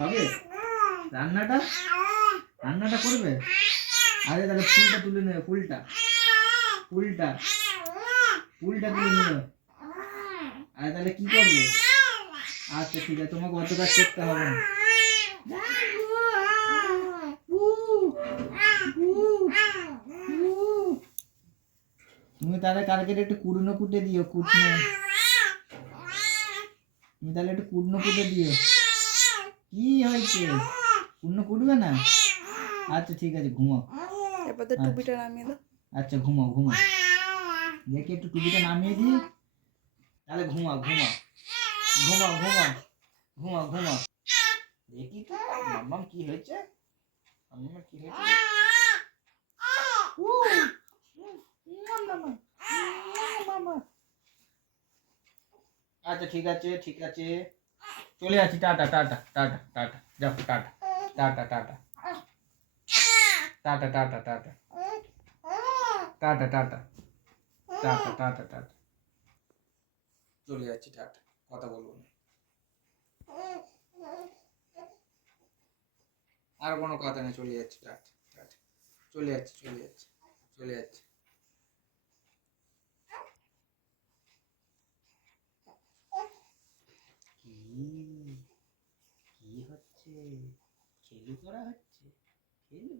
হবে রান্নাটা রান্নাটা করবে? আরে তাহলে ফুলটা তুলে নেবে, ফুলটা ফুলটা ফুলটা তুলে নিও। আরে তাহলে কি করবে? আচ্ছা ঠিক আছে, তোমাকে অত কাজ করতে হবে না। তুমি তাহলে কালকে একটু কুড়নো কুটে দিও, কুটনো। তুমি তাহলে একটু কুড়নো কুটে দিও। কি হয়েছে? কুড়নো কুটবে না? আচ্ছা ঠিক আছে, ঘুমাও। এবার তো টুপিটা নামিয়ে দাও। আচ্ছা ঘুমাও ঘুমাও, দেখি একটু টুপিটা নামিয়ে দিই, তাহলে ঘুমাও ঘুমাও ঘুমাও ঘুমাও ঘুমাও ঘুমাও। দেখি তো মাম্মাম কি হয়েছে, মাম্মাম কি হয়েছে। আচ্ছা ঠিক আছে ঠিক আছে, চলে যাচ্ছি। টাটা টাটা টাটা টাটা, যাও tata tata tata tata tata tata tata tata tata tata tata, চলে যাচ্ছি, টাটা, কথা বলবো না, আর কোনো কথা নেই, চলে যাচ্ছি, টাটা টাটা, চলে যাচ্ছি চলে যাচ্ছি চলে যাচ্ছি। কি হচ্ছে? খেলু করা হচ্ছে? খেলু